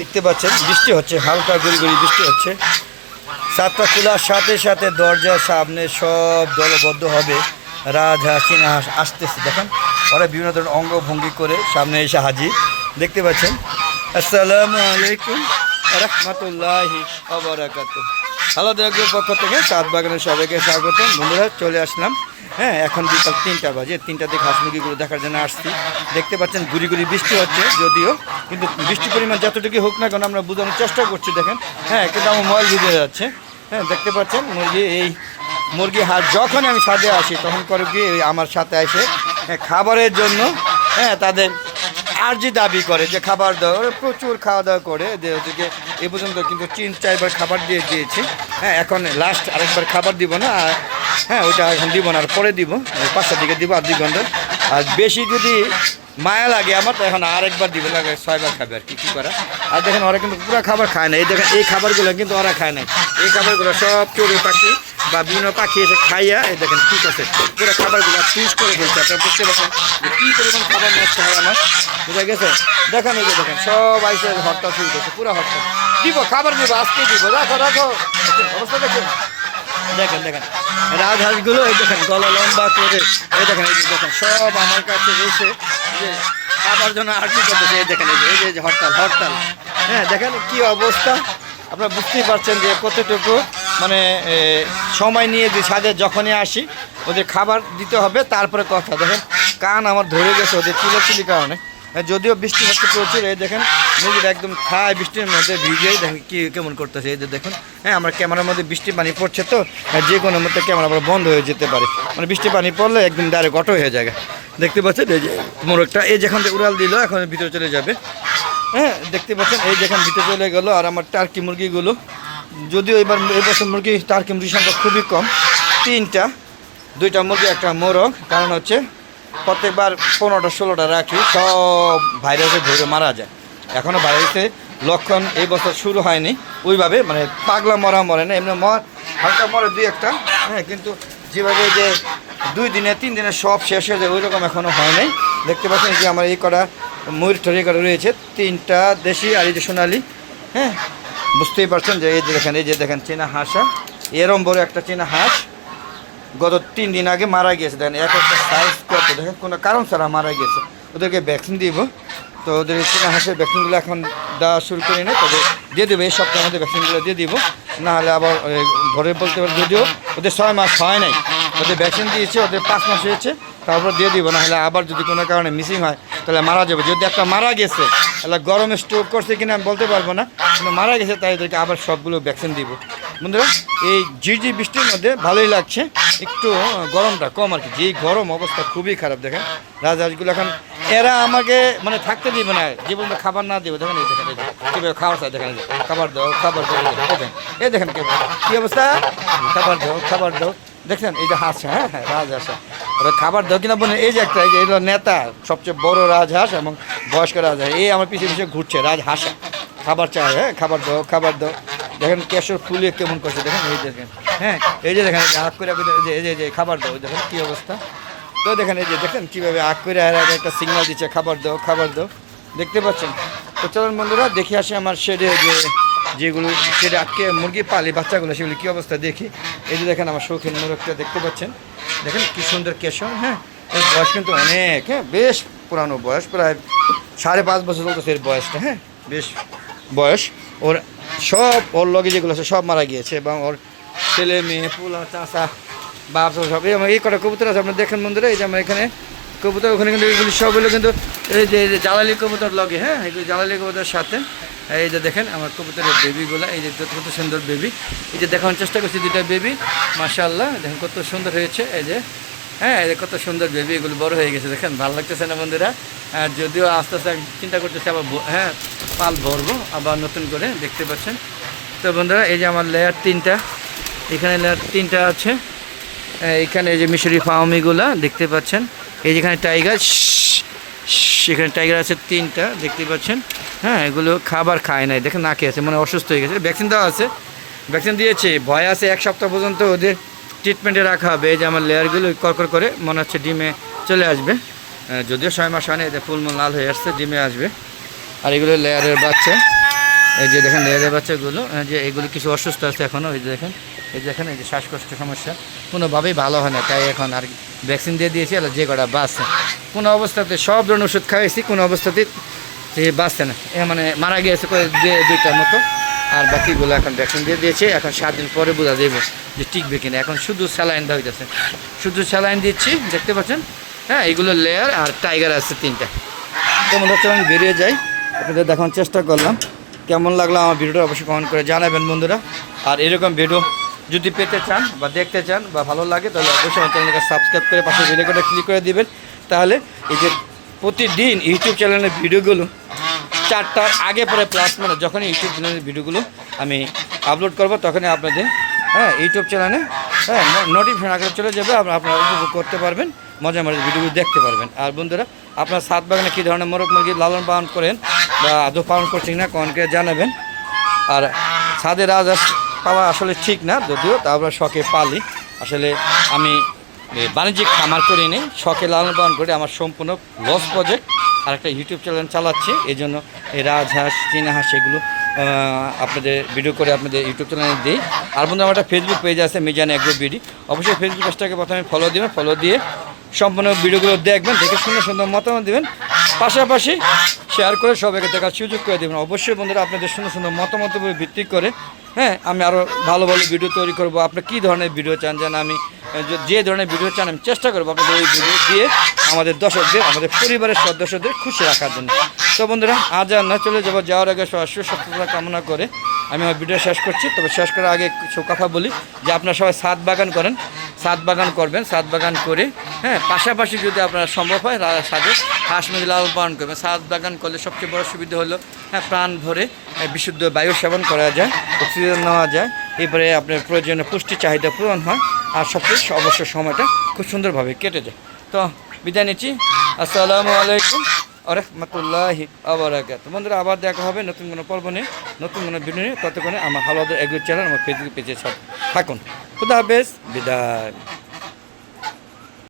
দেখতে পাচ্ছেন বৃষ্টি হচ্ছে, হালকা গুড়ি গুড়ি বৃষ্টি হচ্ছে। ছাদটা খোলার সাথে সাথে দরজার সামনে সব দলবদ্ধ হবে রাজহাঁস চীনা হাঁস আসতেছে। দেখেন ওরা বিভিন্ন ধরনের অঙ্গভঙ্গি করে সামনে এসে হাজির। দেখতে পাচ্ছেন। আসসালামু আলাইকুম রহমতুল্লাহি ওয়া বারাকাতুহু। হ্যালো দর্শকদের পক্ষ থেকে ছাদ বাগানের সবাইকে স্বাগত। বন্ধুরা চলে আসলাম, হ্যাঁ এখন বিকাল 3টা বাজে। 3টার দিকে হাঁস মুরগিগুলো দেখার জন্য আসছি। দেখতে পাচ্ছেন গুড়ি গুড়ি বৃষ্টি হচ্ছে যদিও, কিন্তু বৃষ্টির পরিমাণ যতটুকু হোক না কেন আমরা বোঝানোর চেষ্টা করছি। দেখেন হ্যাঁ, কিন্তু আমার মোবাইল ভিজে যাচ্ছে। হ্যাঁ দেখতে পাচ্ছেন মুরগি হাঁস যখন আমি ছাদে আসি তখন করে কি আমার সাথে এসে খাবারের জন্য তাদের আর্জি দাবি করে যে খাবার দাও। প্রচুর খাওয়া দাওয়া করে ওদেরকে এ পর্যন্ত কিন্তু 3-4বার খাবার দিয়ে দিয়েছি। হ্যাঁ এখন লাস্ট আরেকবার খাবার দিব না, ওইটা এখন দিব না, আর পরে দিব 5টার দিকে দিব আর 2 ঘন্টা। আর বেশি যদি মায়া লাগে আমার তো এখন আরেকবার দিব, লাগে 6বার খাবে আর কি করা। আর দেখেন ওরা কিন্তু পুরো খাবার খায় না। এই দেখেন এই খাবারগুলো কিন্তু ওরা খায় না। এই খাবারগুলো সব চড়ুই পাখি বা বিভিন্ন পাখি এসে খাইয়া এই দেখেন কী করছে, পুরো খাবারগুলো চুজ করে ফেলছে। আপনারা বুঝতে পারছেন যে কী পরিমাণ খাবার নষ্ট হয় আমার, বুঝা গেছে। দেখেন এই যে দেখেন সব আইসে হরতাল শুরু করছে, পুরো হরতাল। দিব খাবার দিব, আজকে দিব, রাখো রাখো। অবস্থা দেখেন, দেখেন দেখেন রাজহাঁসগুলো এই দেখেন গলা লম্বা করে এই দেখেন, এই যে দেখেন সব আমার কাছে এসে যে খাবার জন্য আর্জি করতেছে। এই দেখেন এই যে হরতাল হরতাল। হ্যাঁ দেখেন কি অবস্থা, আপনারা বুঝতেই পারছেন যে কতটুকু মানে সময় নিয়ে যে ছাদে যখনই আসি ওদের খাবার দিতে হবে, তারপরে কথা। দেখেন কান আমার ধরে গেছে ওদের চিলাচিলির কারণে। যদিও বৃষ্টি হচ্ছে প্রচুর। এই দেখেন মুরগিটা একদম খায় বৃষ্টির মধ্যে ভিজেই, দেখেন কি কেমন করতেছে। এই যে দেখুন, হ্যাঁ আমার ক্যামেরার মধ্যে বৃষ্টি পানি পড়ছে তো যে কোনো মধ্যে ক্যামেরা আবার বন্ধ হয়ে যেতে পারে। মানে বৃষ্টি পানি পড়লে একদম ডাইরেক্ট অটো হয়ে যায়। দেখতে পাচ্ছেন এই যে মোরগটা এই যেখান থেকে উড়াল দিল এখন ভিতরে চলে যাবে। হ্যাঁ দেখতে পাচ্ছেন এই যেখান ভিতরে চলে গেল। আর আমার টার্কি মুরগিগুলো যদিও এই বছর মুরগি টার্কি মুরগির সংখ্যা খুবই কম, 3টা, 2টা মুরগি একটা মোরগ। কারণ হচ্ছে প্রত্যেকবার 15টা-16টা রাখি, সব ভাইরাসে ধরে মারা যায়। এখনও ভাইরাসের লক্ষণ এই বছর শুরু হয়নি ওইভাবে, মানে পাগলা মরা মরে না, এমনি হালকা মরে 2-1টা। হ্যাঁ কিন্তু যেভাবে যে 2 দিনে 3 দিনে সব শেষ হয়ে যায় ওই রকম এখনও হয় নাই। দেখতে পাচ্ছেন যে আমার এই কটা ময়ূর ঠরি করা রয়েছে, 3টা দেশি আর এই যে সোনালি। হ্যাঁ বুঝতেই পারছেন যে এই যে দেখেন চীনা হাঁসা, এরম বড় একটা চীনা হাঁস গত 3 দিন আগে মারা গিয়েছে। দেখেন এক একটা সাইজ কত, দেখেন কোনো কারণ ছাড়া মারা গিয়েছে। ওদেরকে ভ্যাকসিন দিব, তো ওদের চীনা হাঁসের ভ্যাকসিনগুলো এখন দেওয়া শুরু করি না, তবে দিয়ে দেবো এই সপ্তাহের মধ্যে ভ্যাকসিনগুলো দিয়ে দিব। নাহলে আবার ঘরে বলতে পারি, যদিও ওদের 6 মাস হয় নাই, ওদের ভ্যাকসিন দিয়েছে, ওদের 5 মাস হয়েছে, তারপর দিয়ে দিব। নাহলে আবার যদি কোনো কারণে মিসিং হয় তাহলে মারা যাবে। যদি একটা মারা গেছে তাহলে গরমে স্টোর করছে কিনা আমি বলতে পারবো না, কিন্তু মারা গেছে তাই ওদেরকে আবার সবগুলো ভ্যাকসিন দিব। বন্ধুরা এই ঝিরঝির বৃষ্টির মধ্যে ভালোই লাগছে, একটু গরমটা কম আর কি। যেই গরম অবস্থা খুবই খারাপ। দেখেন রাজহাঁসগুলো এখন এরা আমাকে মানে থাকতে দিবে না, যে পর্যন্ত খাবার না দেবে। দেখেন এই দেখেন কীভাবে খাওয়ার চায়, দেখেন খাবার দাও খাবার দাও। দেখেন এই দেখেন কী অবস্থা, খাবার দাও খাবার দাও। দেখছেন এই যে হাঁস, হ্যাঁ রাজহাঁস ওরা খাবার দাও কিনা বলেন। এই যে একটা এই যে এগুলো নেতা, সবচেয়ে বড় রাজহাঁস এবং বয়স্ক রাজহাঁস, এই আমার পিছিয়ে পিছিয়ে ঘুরছে রাজহাঁস, খাবার চায়। হ্যাঁ খাবার দাও খাবার দাও। দেখেন কেশর ফুলে কেমন করছে, দেখেন এই দেখেন। হ্যাঁ এই যে দেখেন আগ করে এই যে খাবার দাও, দেখেন কী অবস্থা। তো দেখেন এই যে দেখেন কীভাবে আগ করে একটা সিগন্যাল দিচ্ছে খাবার দাও খাবার দাও, দেখতে পাচ্ছেন। তো চলুন বন্ধুরা দেখে আসি আমার শেডে যেগুলো শেডে আটকে মুরগি পালি বাচ্চাগুলো, সেগুলি কী অবস্থা দেখি। এই যে দেখেন আমার শৌখিন মোরগটা দেখতে পাচ্ছেন, দেখেন কী সুন্দর কেশর। হ্যাঁ এর বয়স কিন্তু অনেক, হ্যাঁ বেশ পুরানো বয়স, প্রায় 5.5 বছর চলতেছে এর বয়সটা। হ্যাঁ বেশ বয়স ওর। সব ওর লগে যেগুলো আছে সব মারা গিয়েছে, এবং ওর ছেলে মেয়ে পোলা চাষা বাপ সব এই কটা কবুতর আছে আপনার দেখেন বন্ধুরা। এই যে আমার এখানে কবুতর, ওখানে কিন্তু এগুলি সব হলো কিন্তু এই যে জ্বালালি কবুতর লগে। হ্যাঁ এগুলো জ্বালালি কবুতরের সাথে এই যে দেখেন আমার কবুতরের বেবিগুলো, এই যে কত সুন্দর বেবি। এই যে দেখানোর চেষ্টা করছি 2টা বেবি, মাশাআল্লাহ দেখেন কত সুন্দর হয়েছে। এই যে হ্যাঁ এই যে কত সুন্দর বেবি, এগুলো বড় হয়ে গেছে, দেখেন ভালো লাগতেছে না বন্ধুরা। যদিও আস্তে আস্তে চিন্তা করতেছে আবার হ্যাঁ পাল ভরবো আবার নতুন করে, দেখতে পাচ্ছেন। তো বন্ধুরা এই যে আমার লেয়ার 3টা, এখানে লেয়ার 3টা আছে। এখানে এই যে মিশরি ফাউমিগুলা দেখতে পাচ্ছেন। এই যেখানে টাইগার, সেখানে টাইগার আছে 3টা, দেখতে পাচ্ছেন। হ্যাঁ এগুলো খাবার খায় নাই, দেখেন না খেয়ে আছে, মানে অসুস্থ হয়ে গেছে। ভ্যাকসিন দেওয়া আছে, ভ্যাকসিন দিয়েছে, ভয় আছে 1 সপ্তাহ পর্যন্ত ওদের ট্রিটমেন্টে রাখা হবে। এই যে আমার লেয়ারগুলো করকর করে মনে হচ্ছে ডিমে চলে আসবে, যদিও 6 মাস হয়নি, এদের ফুলমুল লাল হয়ে আসছে, ডিমে আসবে। আর এগুলো লেয়ারের বাচ্চা। এই যে দেখেন লেয়ারের বাচ্চাগুলো যে এগুলি কিছু অসুস্থ আছে এখনও, এই যে দেখেন এই যে শ্বাসকষ্ট সমস্যা কোনোভাবেই ভালো হয় না, তাই এখন আর ভ্যাকসিন দিয়ে দিয়েছি। আর যে কটা বাঁচছে কোনো অবস্থাতে সব ধরনের ওষুধ খাওয়াইছি, কোনো অবস্থাতেই বাঁচছে না, মানে মারা গিয়েছে দুইটার মতো। আর বাকিগুলো এখন ভ্যাকসিন দিয়ে দিয়েছে, এখন 7 দিন পরে বোঝা দেবো যে টিকবে কিনা। এখন শুধু স্যালাইন দেওয়া হইতেছে, শুধু স্যালাইন দিচ্ছি, দেখতে পাচ্ছেন। হ্যাঁ, এইগুলো লেয়ার আর টাইগার আছে 3টা। কেমন হচ্ছে আমি বেরিয়ে যাই, আপনাদের দেখানোর চেষ্টা করলাম। কেমন লাগলো আমার ভিডিওটা অবশ্যই কমেন্ট করে জানাবেন বন্ধুরা। আর এরকম ভিডিও যদি পেতে চান বা দেখতে চান বা ভালো লাগে, তাহলে অবশ্যই আমার চ্যানেলকে সাবস্ক্রাইব করে পাশে বেল আইকনটা ক্লিক করে দিবেন। তাহলে এই যে প্রতিদিন ইউটিউব চ্যানেলের ভিডিওগুলো 4টার আগে পরে প্লাস মানে যখনই ইউটিউব চ্যানেলের ভিডিওগুলো আমি আপলোড করব, তখনই আপনাদের ইউটিউব চ্যানেলে নোটিফিকেশন আগে চলে যাবে, আপনারা উপভোগ করতে পারবেন, মজা মজার ভিডিওগুলো দেখতে পারবেন। আর বন্ধুরা, আপনার ছাদ বাগানে কী ধরনের মোরগ মুরগি লালন পালন করেন বা আদৌ পালন করছেন না কমেন্টে জানাবেন। আর ছাদে রাজহাঁস পালা আসলে ঠিক না, যদিও তা আমরা শখে পালি। আসলে আমি বাণিজ্যিক খামার করি নেই, শখে লালন পালন করি। আমার সম্পূর্ণ লস প্রজেক্ট আর একটা ইউটিউব চ্যানেল চালাচ্ছি, এই জন্য এই রাজহাঁস চীনা হাঁস এগুলো আপনাদের ভিডিও করে আপনাদের ইউটিউব চ্যানেলে দিই। আর বন্ধু, আমার একটা ফেসবুক পেজ আছে মিজান এগ্রো বিডি, অবশ্যই ফেসবুক পেজটাকে প্রথমে ফলো দেবেন, ফলো দিয়ে সম্পূর্ণ ভিডিওগুলো দেখবেন, দেখে সুন্দর সুন্দর মতামত দেবেন, পাশাপাশি শেয়ার করে সবাইকে দেখার সুযোগ করে দেবেন। অবশ্যই বন্ধুরা, আপনাদের সুন্দর সুন্দর মতামতের উপর ভিত্তি করে আমি আরও ভালো ভালো ভিডিও তৈরি করব। আপনি কী ধরনের ভিডিও চান, যেন আমি যে ধরনের ভিডিও চান আমি চেষ্টা করবো আপনাদের এই ভিডিও দিয়ে আমাদের দর্শকদের, আমাদের পরিবারের সদস্যদের খুশি রাখার জন্য। তো বন্ধুরা, আজ আর না চলে যাবো, যাওয়ার আগে সুস্বাস্থ্যতা কামনা করে আমি আমার ভিডিও শেষ করছি। তবে শেষ করার আগে কিছু কথা বলি যে আপনারা সবাই ছাদ বাগান করেন, ছাদ বাগান করবেন, ছাদ বাগান করে পাশাপাশি যদি আপনারা সম্ভব হয় ছাদে হাঁস মুরগি লালন পালন করবেন। ছাদ বাগান করলে সবচেয়ে বড় সুবিধা হলো প্রাণ ভরে বিশুদ্ধ বায়ু সেবন করা যায়, অক্সিজেন নেওয়া যায়, এরপরে আপনার প্রয়োজনীয় পুষ্টি চাহিদা পূরণ হয়, আর সবচেয়ে অবশ্য সময়টা খুব সুন্দরভাবে কেটে যায়। তো বিদায় নিচ্ছি, আসসালামু আলাইকুম ওয়া রাহমাতুল্লাহি ওয়া বারাকাতুহু। বন্ধুরা, আবার দেখা হবে নতুন কোনো পর্ব নিয়ে, নতুন কোনো ভিডিও নিয়ে। ততক্ষণে আমার হালওয়াদার এগ্রো চ্যানেল আমার ফেসবুক পেজে সব থাকুন। খুদা হাফেজ, বিদায়।